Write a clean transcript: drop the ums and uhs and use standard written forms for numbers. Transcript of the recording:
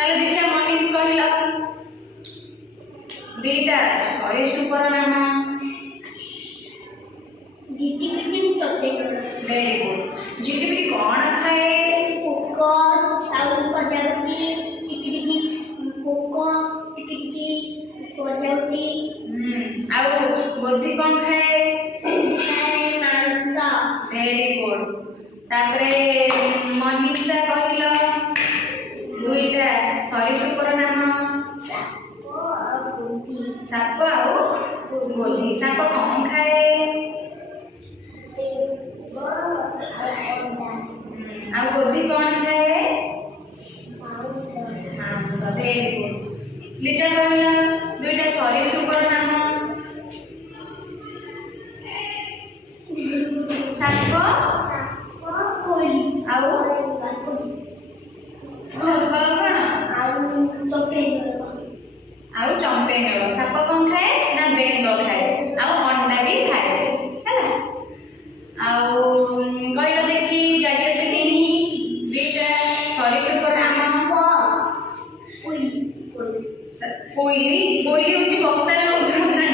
ताले देखिए मनीष कहला दीटा सरीसृपर नाम झिटिपिटी चटेगड़। Very good. झिटिपिटी कौन खाए? पोक साउंड बजाउटी टिकटिकी पोक टिकटिकी बजाउटी। आउ गोदी कौन खाए? खाए मांस। Very good. तापरे मनीषा कहला दुईटा सरीसृपर नाम साप आउ गोदी। साप कौन खाए? आउ गोदी कौन खाए? मांस। Very good. लिजा कहला दुईटा सरीसृपर नाम साप आउ साप कौन आउ चंपेंगड़। साप कौन खाए ना बेंग खाए आउ अंडा भी खाए हैला। आउ कहला देखी जाके से नहीं दुईटा सरीसृपर नाम कोइली। कोइली होची बक्सा रे उदाहरण